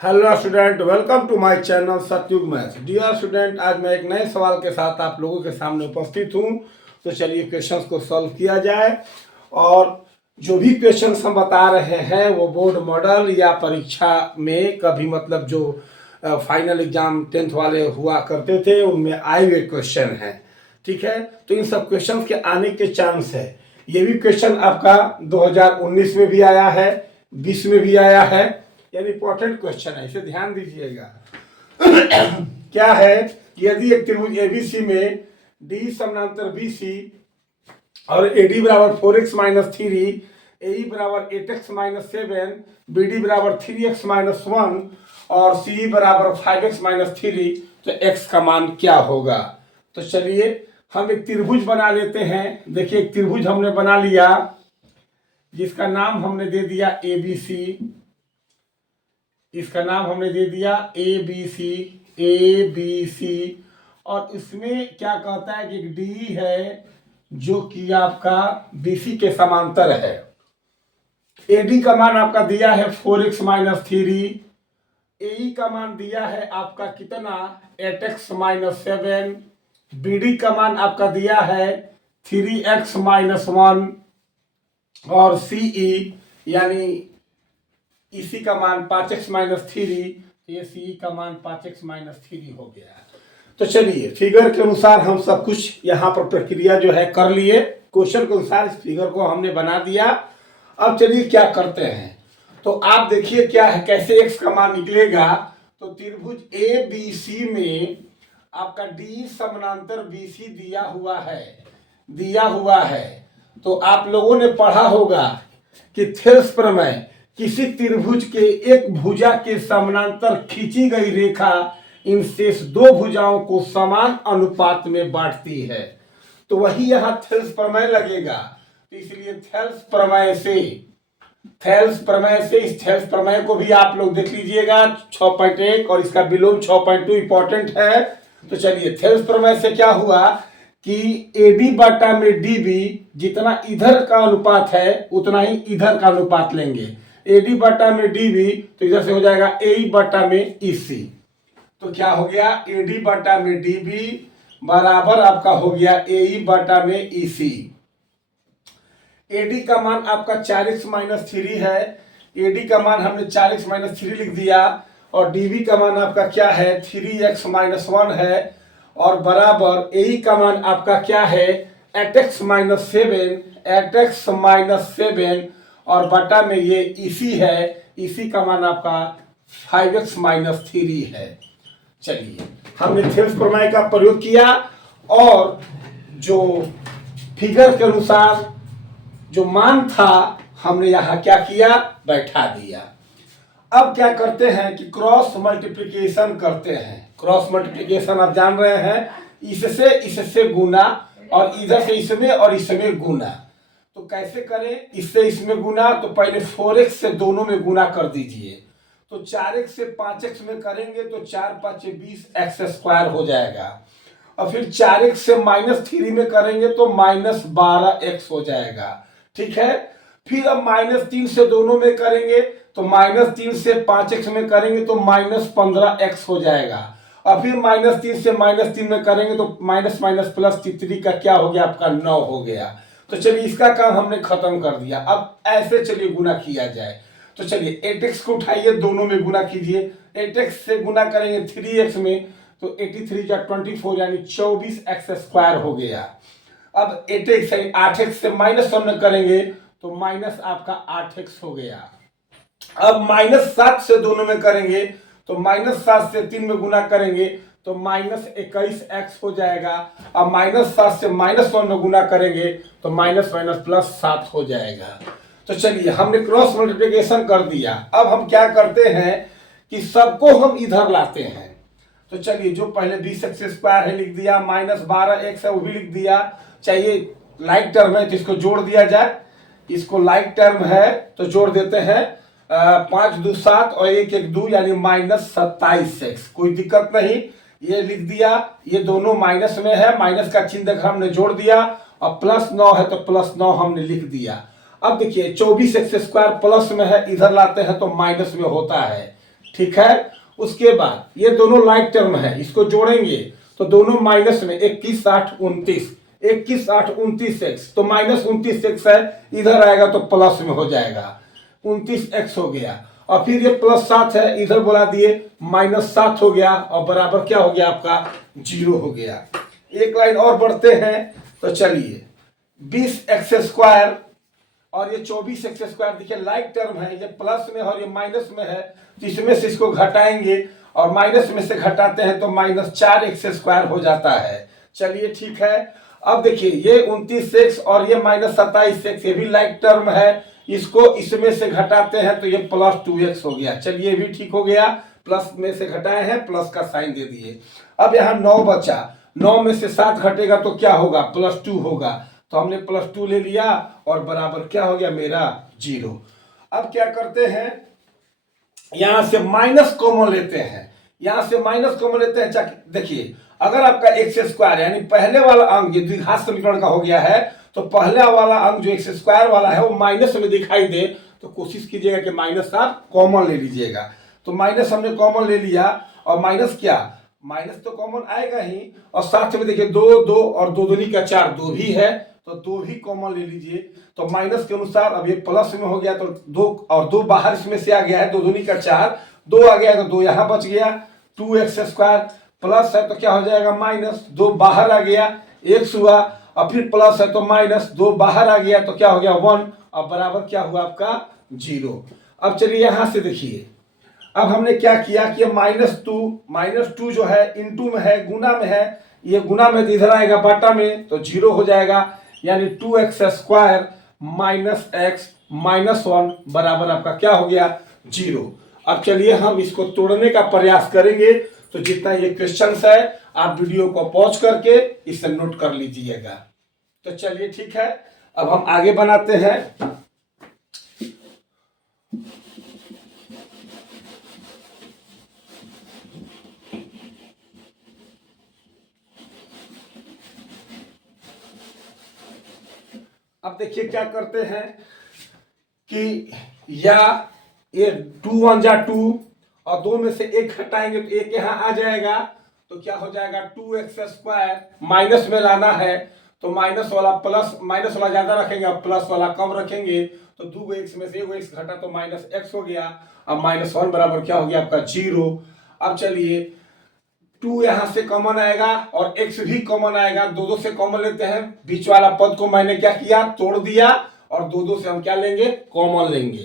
Hello student, welcome to my channel Satyug maths. Dear student, आज मैं एक नए सवाल के साथ आप लोगों के सामने उपस्थित हूं। तो चलिए क्वेश्चंस को सॉल्व किया जाए। और जो भी क्वेश्चंस हम बता रहे हैं वो बोर्ड मॉडल या परीक्षा में कभी मतलब जो फाइनल एग्जाम 10th वाले हुआ करते थे उनमें आए हुए क्वेश्चन हैं। ठीक है, तो इन सब क्वेश्चन के आने के चांस है। ये भी क्वेश्चन आपका 2019 में भी आया है, 20 में भी आया है। यानी इंपॉर्टेंट क्वेश्चन है, इसे ध्यान दीजिएगा। क्या है, यदि एक त्रिभुज एबीसी में डी समानांतर बीसी और एडी बराबर 4x - 3, ए बराबर 8x - 7, बीडी बराबर 3x - 1 और सी बराबर 5x - 3, तो x का मान क्या होगा। तो चलिए हम एक त्रिभुज बना लेते हैं। देखिए एक त्रिभुज हमने बना लिया जिसका नाम हमने दे दिया ABC। इसका नाम हमने दे दिया ABC। और इसमें क्या कहता है कि डी है जो कि आपका BC के समांतर है। AD का मान आपका दिया है 4x - 3, AE का मान दिया है आपका कितना 8x - 7, BD का मान आपका दिया है 3x - 1 और CE यानी इसी का मान 5x - 3, ये CE का मान 5x - 3 हो गया। तो चलिए फिगर के अनुसार हम सब कुछ यहाँ पर प्रक्रिया जो है कर लिए। क्वेश्चन के अनुसार इस फिगर को हमने बना दिया। अब चलिए क्या करते हैं, तो आप देखिए क्या है, कैसे x का मान निकलेगा। तो त्रिभुज ABC में आपका D समानांतर BC दिया हुआ है। तो आप लोगों ने पढ़ा होगा कि थेल्स प्रमेय किसी त्रिभुज के एक भुजा के समानांतर खींची गई रेखा इन शेष दो भुजाओं को समान अनुपात में बांटती है। तो वही यहां थेल्स प्रमेय लगेगा। तो इसलिए थेल्स प्रमेय से इस थेल्स प्रमेय को भी आप लोग देख लीजिएगा 6.1 और इसका विलोम 6.2 इंपॉर्टेंट है। तो चलिए थेल्स प्रमेय से क्या हुआ कि एडी बटा में डीबी जितना इधर का अनुपात है उतना ही इधर का अनुपात लेंगे। एडी बटा में डीबी तो इधर से हो जाएगा ए बटा में ईसी। तो क्या हो गया, एडी बटा में डीबी बराबर आपका हो गया ए बटा में ईसी। एडी का मान आपका 4x - 3 है। एडी का मान हमने 4x - 3 लिख दिया और डीबी का मान आपका क्या है 3x - 1 है और बराबर ए का मान आपका क्या है 8x - 7 और बटा में ये इसी है। इसी का मान आपका 5x - 3 है। चलिए हमने थेल्स प्रमेय का प्रयोग किया और जो फिगर के अनुसार जो मान था हमने यहां क्या किया, बैठा दिया। अब क्या करते हैं कि क्रॉस मल्टीप्लिकेशन करते हैं। क्रॉस मल्टीप्लिकेशन आप जान रहे हैं, इससे गुना और इधर से इसमें और इसमें गुना। तो कैसे करें, इससे इसमें गुना तो पहले 4x से दोनों में गुना कर दीजिए। तो 4x से 5x में करेंगे तो 4 × 5 = 20x² हो जाएगा। और फिर 4x से -3 में करेंगे तो -12x हो जाएगा। ठीक है, फिर अब -3 से दोनों में करेंगे तो -3 से 5x में करेंगे तो -15x हो जाएगा। और फिर -3 से -3 में करेंगे तो माइनस प्लस 3 का क्या हो गया आपका 9 हो गया। तो चलिए इसका काम हमने खत्म कर दिया। अब ऐसे चलिए गुना किया जाए। तो चलिए 8x को उठाइए, दोनों में गुना कीजिए। 8x से गुना करेंगे 3x में तो 83 × 24 यानी 24x² हो गया। अब 8x से -1 में करेंगे तो माइनस आपका 8x हो गया। अब -7 से दोनों में करेंगे तो -7 से 3 में गुना करेंगे तो -21x हो जाएगा। अब -7 से -1 में गुना करेंगे तो +7 हो जाएगा। तो चलिए हमने क्रॉस मल्टीप्लिकेशन कर दिया। अब हम क्या करते हैं कि सबको हम इधर लाते हैं। तो चलिए जो पहले 20x² है लिख दिया, -12x है वो भी लिख दिया। चाहिए लाइक टर्म है तो इसको जोड़ दिया जाए। इसको लाइक टर्म है तो जोड़ देते हैं। 5 × 2 = 7 और 1 × 1 = 2 यानी -27x। कोई दिक्कत नहीं, ये लिख दिया। ये दोनों माइनस में है, माइनस का चिन्ह देखा हमने जोड़ दिया और +9 है तो +9 हमने लिख दिया। अब देखिए 24x² प्लस में है, इधर लाते हैं तो माइनस में होता है। ठीक है। उसके बाद ये दोनों लाइक टर्म है, इसको जोड़ेंगे तो दोनों माइनस में 21 60 29, 21 60 29 एक्स, तो माइनस 29 एक्स है, इधर आएगा तो प्लस में हो जाएगा, 29 एक्स हो गया। और फिर ये प्लस 7 है, इधर बोला दिए माइनस 7 हो गया, और बराबर क्या हो गया आपका 0 हो गया। एक लाइन और बढ़ते हैं तो चलिए 20 एक्स स्क्वायर और ये 24 एक्स स्क्वायर, देखिए लाइक टर्म है, ये प्लस में और ये माइनस में है, तो इसमें से इसको घटाएंगे और माइनस में से घटाते हैं तो माइनस 4 एक्स स्क्वायर हो जाता है। चलिए ठीक है। अब देखिए ये 29 एक्स और ये माइनस 27 एक्स, ये भी लाइक टर्म है, इसको इसमें से घटाते हैं तो ये प्लस 2x हो गया। चलिए भी ठीक हो गया, प्लस में से घटाए हैं, प्लस का साइन दे दिए। अब यहाँ 9 बचा, 9 में से 7 घटेगा तो क्या होगा, +2 होगा, तो हमने +2 ले लिया और बराबर क्या हो गया मेरा 0। अब क्या करते हैं, यहां से माइनस कॉमन लेते हैं, यहां से माइनस कॉमन लेते हैं। देखिए अगर आपका एक्स स्क्वायर यानी पहले वाला अंक ये द्विघात समीकरण का हो गया है, तो पहला वाला अंक जो एक्स स्क्वायर वाला है वो माइनस में दिखाई दे तो कोशिश कीजिएगा कि माइनस आप कॉमन ले लीजिएगा। तो माइनस हमने कॉमन ले लिया, और माइनस क्या, माइनस तो कॉमन आएगा ही, और साथ में देखिए 2 2 और 2 दूनी का 4, 2 भी है तो 2 भी कॉमन ले लीजिए। तो माइनस के अनुसार अब ये प्लस में हो गया तो 2 और 2 बाहर इसमें से आ गया है, 2 दूनी का 4, 2 आ गया तो 2 यहाँ बच गया, 2x स्क्वायर प्लस है तो क्या हो जाएगा माइनस, 2 बाहर आ गया, x हुआ, और फिर प्लस है तो माइनस, 2 बाहर आ गया तो क्या हो गया 1, और बराबर क्या हुआ आपका 0। अब चलिए यहां से देखिए, अब हमने क्या किया कि -2 जो है इनटू में है, गुना में है, ये गुना में इधर आएगा बाटा में तो 0 हो जाएगा, यानी 2x square minus x minus 1 बराबर आपका क्या हो गया 0। अब चलिए हम इसको तोड़ने का प्रयास करेंगे, तो जितना ये क्वेश्चन है आप वीडियो को पॉज करके इसे नोट कर लीजिएगा। तो चलिए ठीक है, अब हम आगे बनाते हैं। अब देखिए क्या करते हैं कि या ये 2 1 जा 2 और 2 में से 1 घटाएंगे तो 1 यहाँ आ जाएगा, तो क्या हो जाएगा 2x स्क्वायर, माइनस में लाना है तो माइनस वाला प्लस, माइनस वाला ज्यादा रखेंगे और प्लस वाला कम रखेंगे, तो 2 x में से 1 x घटा तो माइनस x हो गया। अब -1 बराबर क्या हो गया आपका 0। अब चलिए 2 यहां से कॉमन आएगा और x भी कॉमन आएगा, 2 से कॉमन लेते हैं, बीच वाला पद को मैंने क्या किया तोड़ दिया, और 2 से हम क्या लेंगे कॉमन लेंगे,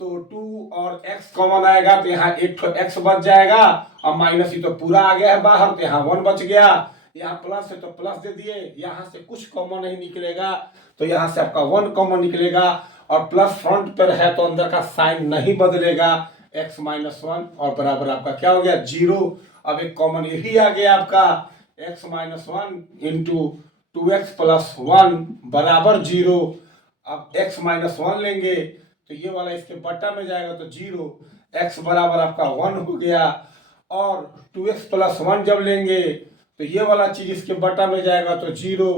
तो 2 और x कॉमन आएगा तो यहाँ एक तो x बच जाएगा, और माइनस ही तो पूरा आ गया है बाहर तो यहाँ 1 बच गया, यहाँ प्लस है तो प्लस दे दिए, यहाँ से कुछ कॉमन नहीं निकलेगा तो यहाँ से आपका 1 कॉमन निकलेगा, और प्लस फ्रंट पर है तो अंदर का साइन नहीं बदलेगा, x -1 और बराबर आपका क्या हो गया 0। अब एक कॉमन ये भी आ गया आपका x -1 इंटू 2x + 1 बराबर 0। अब x -1 लेंगे तो ये वाला इसके बट्टा में जाएगा तो 0, x बराबर आपका 1 हो गया, और 2x + 1 जब लेंगे तो ये वाला चीज इसके बट्टा में जाएगा तो 0,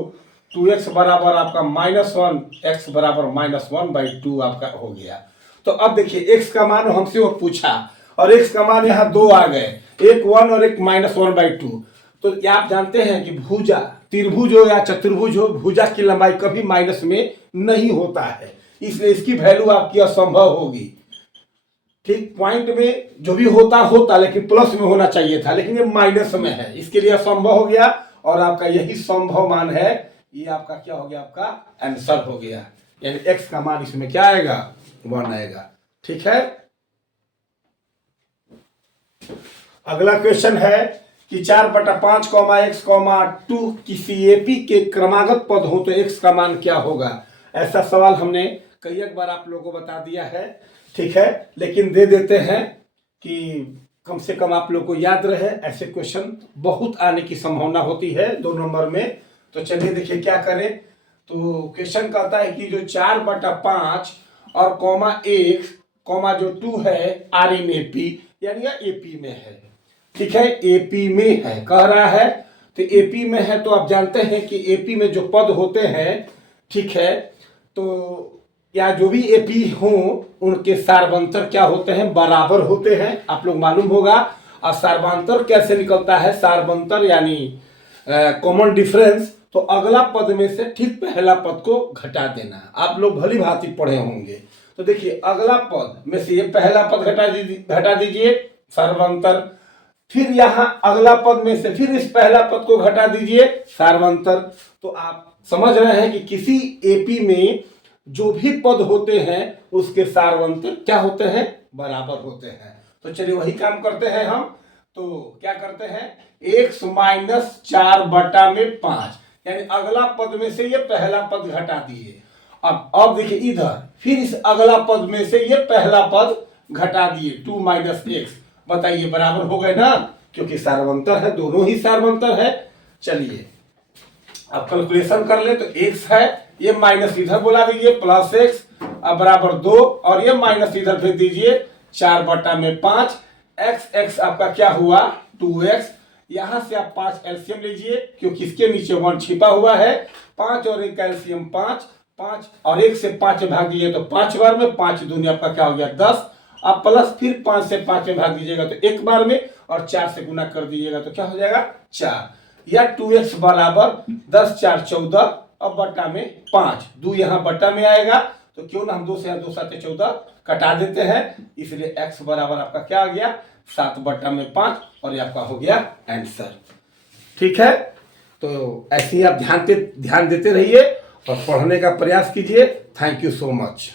2x बराबर आपका -1, x बराबर -1/2 आपका हो गया। तो अब देखिए x का मान हमसे वो पूछा और x का मान यहाँ 2 आ गए, एक 1 और एक -1/2। तो ये आप जानते हैं कि भुजा त्रिभुज हो या चतुर्भुज हो, भुजा की लंबाई कभी माइनस में नहीं होता है, इसलिए इसकी वैल्यू आपकी असंभव होगी। ठीक पॉइंट में जो भी होता लेकिन प्लस में होना चाहिए था, लेकिन ये माइनस में है, इसके लिए असंभव हो गया, और आपका यही संभव मान है, ये आपका क्या हो गया आपका आंसर हो गया, यानी x का मान इसमें क्या आएगा 1 आएगा। ठीक है, अगला क्वेश्चन है कि 4/5, x, 2 किसी एपी के क्रमागत पद हो तो x का मान क्या होगा। ऐसा सवाल हमने कई एक बार आप लोगों को बता दिया है, ठीक है, लेकिन दे देते हैं कि कम से कम आप लोग को याद रहे, ऐसे क्वेश्चन बहुत आने की संभावना होती है 2 नंबर में। तो चलिए देखिए क्या करें, तो क्वेश्चन कहता है कि जो 4/5 और (1) जो 2 है आर इन एपी, यानी एपी में है, ठीक है, एपी में है कह रहा है, तो एपी में है तो आप जानते हैं कि एपी में जो पद होते हैं, ठीक है, तो या जो भी एपी हो उनके सार्वंतर क्या होते हैं, बराबर होते हैं, आप लोग मालूम होगा। और सार्वंतर कैसे निकलता है, सार्वंतर यानी कॉमन डिफरेंस, तो अगला पद में से ठीक पहला पद को घटा देना। आप लोग भली भांति पढ़े होंगे। तो देखिए अगला पद में से ये पहला पद घटा दीजिए सार्वंतर, फिर यहाँ अगला पद में से फिर इस पहला पद को घटा दीजिए सार्वंतर। तो आप समझ रहे हैं कि किसी एपी में जो भी पद होते हैं उसके सार्वंतर क्या होते हैं, बराबर होते हैं। तो चलिए वही काम करते हैं हम। तो क्या करते हैं, x माइनस 4/5, यानी अगला पद में से ये पहला पद घटा दिए। अब देखिए इधर फिर इस अगला पद में से ये पहला पद घटा दिए 2 माइनस एक्स। बताइए बराबर हो गए ना, क्योंकि सार्वंतर है, दोनों ही सार्वंतर है। चलिए अब कैलकुलेशन कर ले। तो x है, ये माइनस इधर बोला दीजिए प्लस एक्स बराबर 2, और ये माइनस इधर भेज दीजिए 4/5। x आपका क्या हुआ 2x। यहां से आप 5 एलसीएम लीजिए, क्योंकि इसके नीचे 1 छिपा हुआ है। 5 और 1 एलसीएम 5 और 1 से 5 भाग दीजिए तो 5 बार में, 5 दूनी आपका क्या हो गया 10। आप प्लस फिर 5 से 5 में भाग दीजिएगा तो 1 बार में, और 4 से गुना कर दीजिएगा तो क्या हो जाएगा 4। या 2x बराबर 10 4 14, अब बट्टा में 5, 2 यहाँ बट्टा में आएगा, तो क्यों ना हम 2 से 2 7 14 कटा देते हैं। इसलिए x बराबर आपका क्या आ गया 7/5, और ये आपका हो गया आंसर। ठीक है, तो ऐसे ही आप ध्यान देते रहिए और पढ़ने का प्रयास कीजिए। Thank you so much.